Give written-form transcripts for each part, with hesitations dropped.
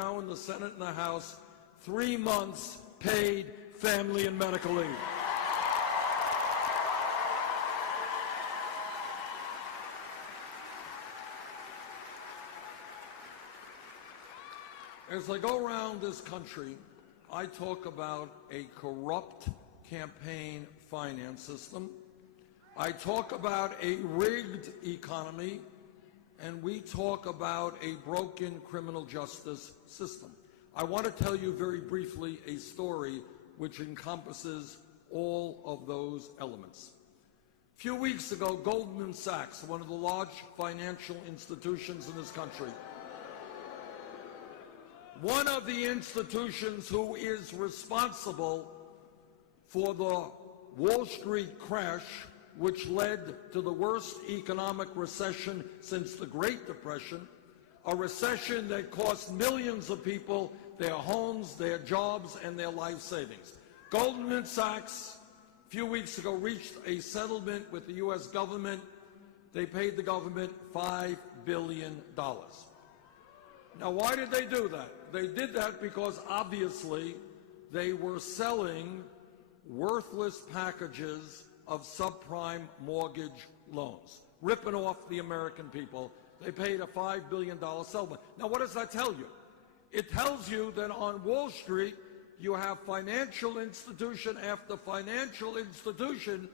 now in the Senate and the House 3 months paid family and medical leave. As I go around this country, I talk about a corrupt campaign finance system. I talk about a rigged economy, and we talk about a broken criminal justice system. I want to tell you very briefly a story which encompasses all of those elements. A few weeks ago, Goldman Sachs, one of the large financial institutions in this country, one of the institutions who is responsible for the Wall Street crash, which led to the worst economic recession since the Great Depression, a recession that cost millions of people their homes, their jobs, and their life savings. Goldman Sachs, a few weeks ago, reached a settlement with the U.S. government. They paid the government $5 billion. Now, why did they do that? They did that because, obviously, they were selling worthless packages of subprime mortgage loans, ripping off the American people. They paid a $5 billion settlement. Now, what does that tell you? It tells you that on Wall Street, you have financial institution after financial institution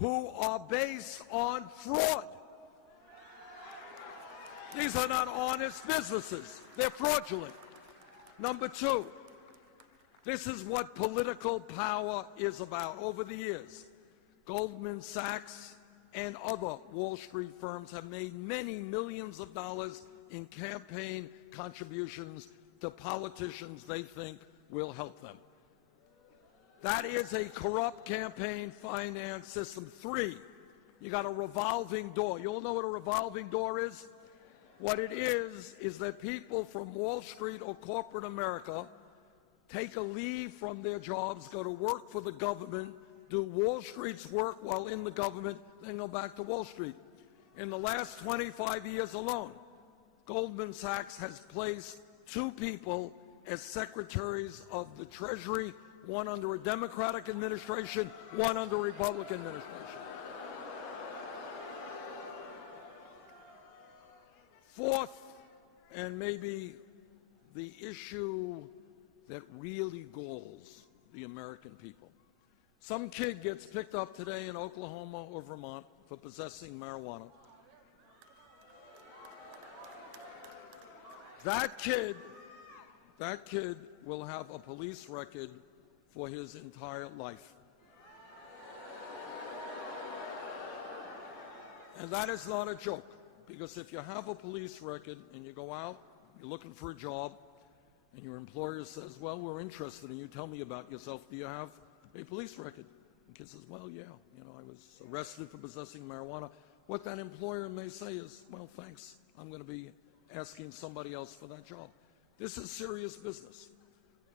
who are based on fraud. These are not honest businesses. They're fraudulent. Number two, this is what political power is about. Over the years, Goldman Sachs and other Wall Street firms have made many millions of dollars in campaign contributions to politicians they think will help them. That is a corrupt campaign finance system. Three, you got a revolving door. You all know what a revolving door is? What it is that people from Wall Street or corporate America take a leave from their jobs, go to work for the government, do Wall Street's work while in the government, then go back to Wall Street. In the last 25 years alone, Goldman Sachs has placed 2 people as secretaries of the Treasury, one under a Democratic administration, one under a Republican administration. Fourth, and maybe the issue that really galls the American people. Some kid gets picked up today in Oklahoma or Vermont for possessing marijuana. That kid will have a police record for his entire life. And that is not a joke, because if you have a police record and you go out, you're looking for a job, and your employer says, well, we're interested in you, tell me about yourself, do you have a police record? The kid says, well, yeah, I was arrested for possessing marijuana. What that employer may say is, well, thanks, I'm going to be asking somebody else for that job. This is serious business.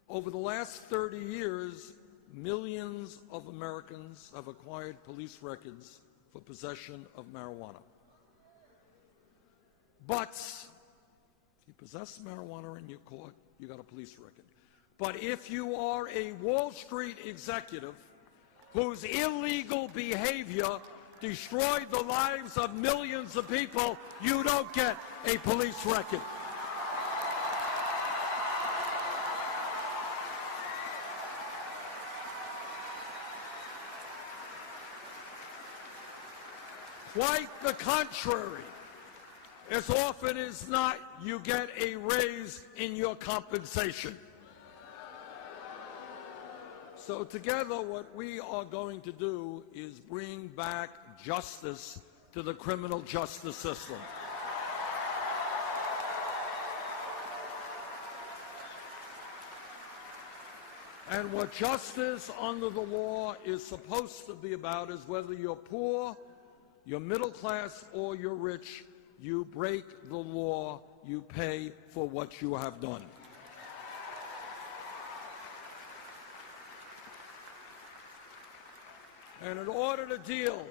Over the last 30 years, millions of Americans have acquired police records for possession of marijuana. But if you possess marijuana and you're caught, you got a police record. But if you are a Wall Street executive whose illegal behavior destroyed the lives of millions of people, you don't get a police record. Quite the contrary. As often as not, you get a raise in your compensation. So together, what we are going to do is bring back justice to the criminal justice system. And what justice under the law is supposed to be about is whether you're poor, you're middle class, or you're rich, you break the law, you pay for what you have done. And in order to deal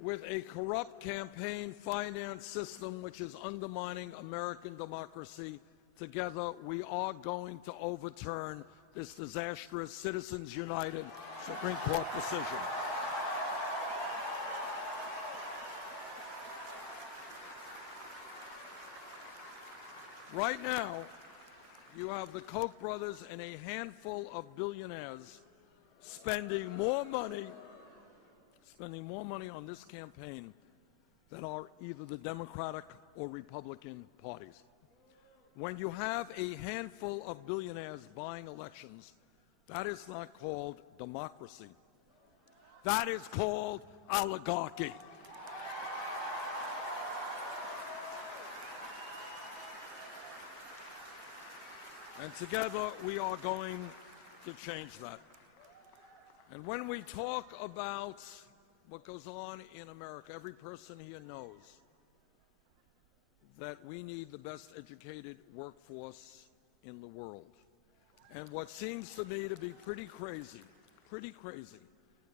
with a corrupt campaign finance system which is undermining American democracy, Together, we are going to overturn this disastrous Citizens United Supreme Court decision. Right now, you have the Koch brothers and a handful of billionaires spending more money on this campaign than are either the Democratic or Republican parties. When you have a handful of billionaires buying elections, that is not called democracy. That is called oligarchy. And together we are going to change that. And when we talk about what goes on in America, every person here knows that we need the best educated workforce in the world. And what seems to me to be pretty crazy,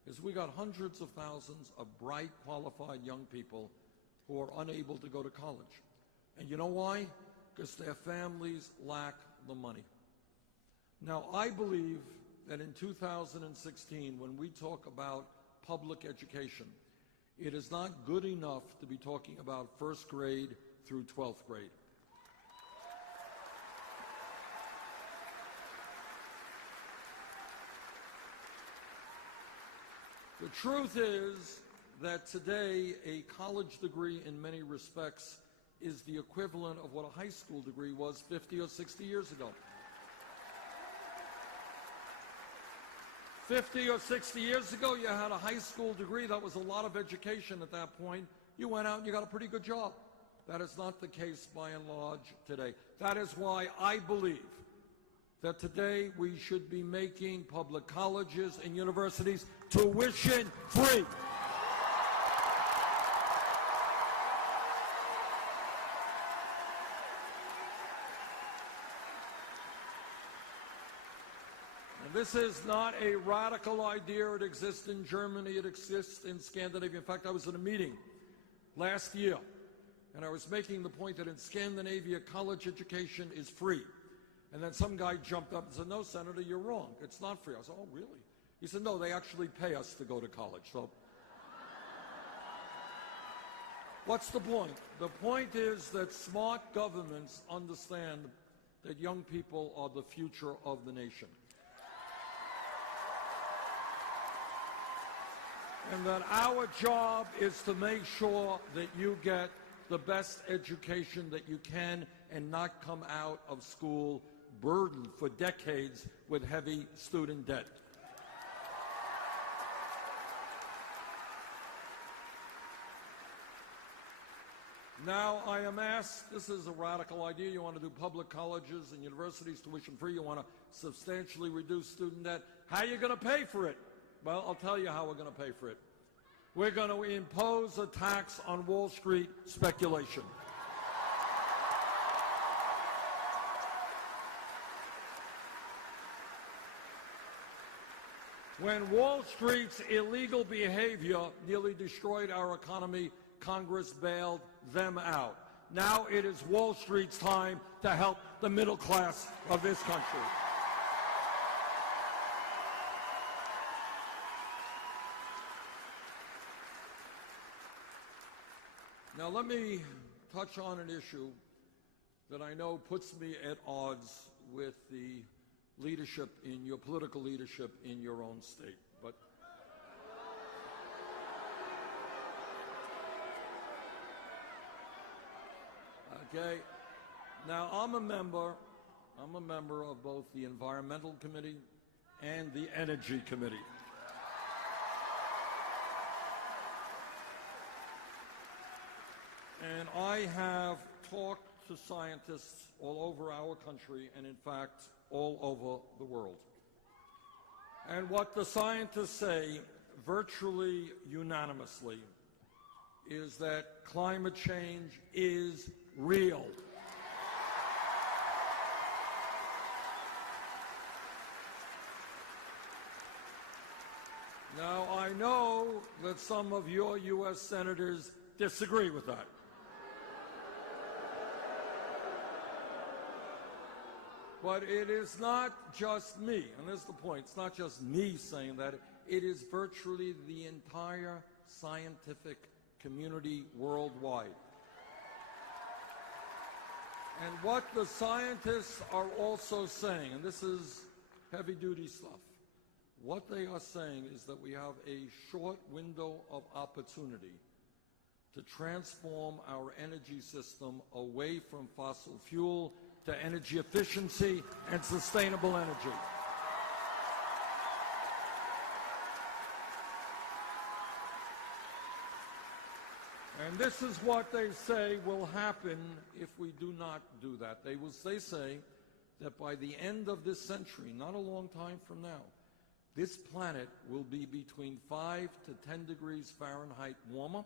is we got hundreds of thousands of bright, qualified young people who are unable to go to college. And you know why? Because their families lack the money. Now, I believe that in 2016, when we talk about public education, it is not good enough to be talking about first grade through 12th grade. The truth is that today a college degree in many respects is the equivalent of what a high school degree was 50 or 60 years ago. 50 or 60 years ago, you had a high school degree. That was a lot of education at that point. You went out and you got a pretty good job. That is not the case by and large today. That is why I believe that today we should be making public colleges and universities tuition free. This is not a radical idea. It exists in Germany. It exists in Scandinavia. In fact, I was at a meeting last year, and I was making the point that in Scandinavia, college education is free. And then some guy jumped up and said, "No, Senator, you're wrong. It's not free." I said, "Oh, really?" He said, "No, they actually pay us to go to college." So what's the point? The point is that smart governments understand that young people are the future of the nation. And that our job is to make sure that you get the best education that you can and not come out of school burdened for decades with heavy student debt. Now, I am asked, this is a radical idea. You want to do public colleges and universities tuition free. You want to substantially reduce student debt. How are you going to pay for it? Well, I'll tell you how we're going to pay for it. We're going to impose a tax on Wall Street speculation. When Wall Street's illegal behavior nearly destroyed our economy, Congress bailed them out. Now it is Wall Street's time to help the middle class of this country. Now let me touch on an issue that I know puts me at odds with the leadership in your political leadership in your own state. But okay, now I'm a member of both the Environmental Committee and the Energy Committee. And I have talked to scientists all over our country and, in fact, all over the world. And what the scientists say virtually unanimously is that climate change is real. Now, I know that some of your U.S. senators disagree with that. But it is not just me, and this is the point. It's not just me saying that. It is virtually the entire scientific community worldwide. And what the scientists are also saying, and this is heavy-duty stuff, what they are saying is that we have a short window of opportunity to transform our energy system away from fossil fuel to energy efficiency and sustainable energy. And this is what they say will happen if we do not do that. They say that by the end of this century, not a long time from now, this planet will be between 5 to 10 degrees Fahrenheit warmer,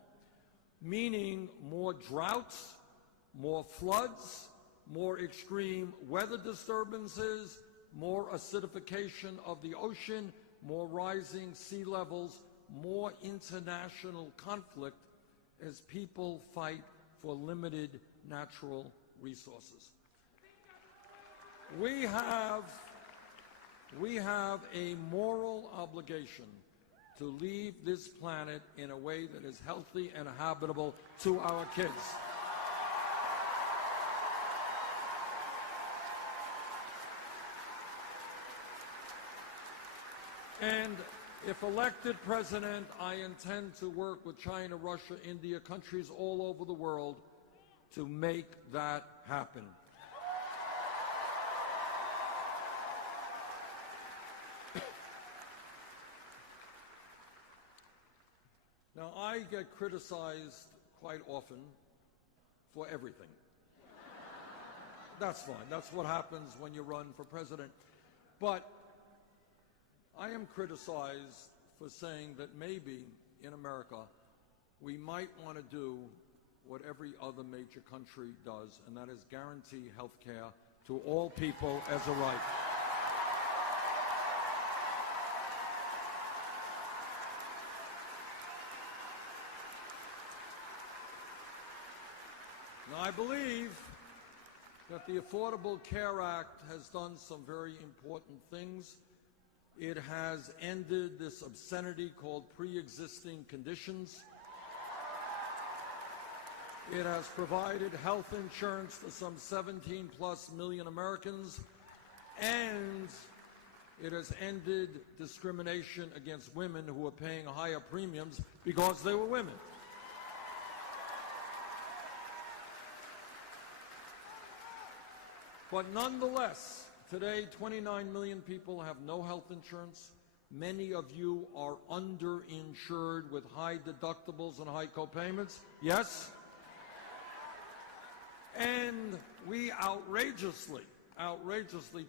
meaning more droughts, more floods, more extreme weather disturbances, more acidification of the ocean, more rising sea levels, more international conflict as people fight for limited natural resources. We have a moral obligation to leave this planet in a way that is healthy and habitable to our kids. And if elected president, I intend to work with China, Russia, India, countries all over the world to make that happen. Now, I get criticized quite often for everything. That's fine. That's what happens when you run for president. But I am criticized for saying that maybe in America we might want to do what every other major country does, and that is guarantee health care to all people as a right. Now, I believe that the Affordable Care Act has done some very important things. It has ended this obscenity called pre-existing conditions. It has provided health insurance for some 17+ million Americans, and it has ended discrimination against women who are paying higher premiums because they were women. But nonetheless, today 29 million people have no health insurance. Many of you are underinsured with high deductibles and high copayments. Yes? And we outrageously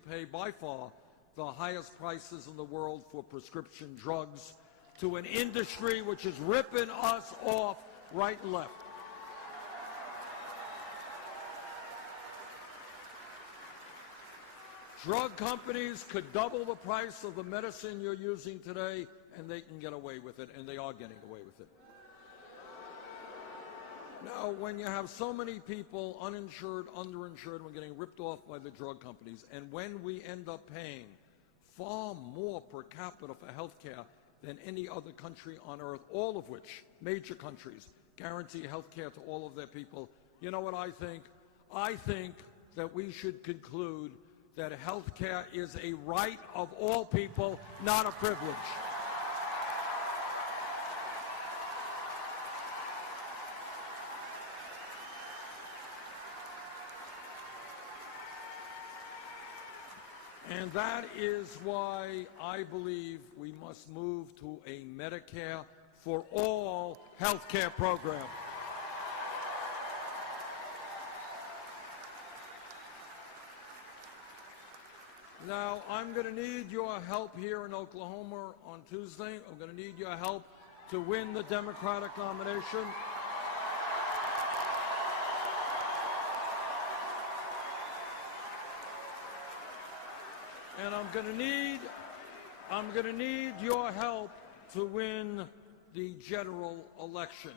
pay by far the highest prices in the world for prescription drugs to an industry which is ripping us off right and left. Drug companies could double the price of the medicine you're using today, and they can get away with it, and they are getting away with it. Now, when you have so many people uninsured, underinsured, we're getting ripped off by the drug companies, and when we end up paying far more per capita for health care than any other country on earth, all of which, major countries, guarantee health care to all of their people, you know what I think? I think that we should conclude that health care is a right of all people, not a privilege. And that is why I believe we must move to a Medicare for all health care program. Now, I'm going to need your help here in Oklahoma on Tuesday. I'm going to need your help to win the Democratic nomination. And I'm going to need your help to win the general election.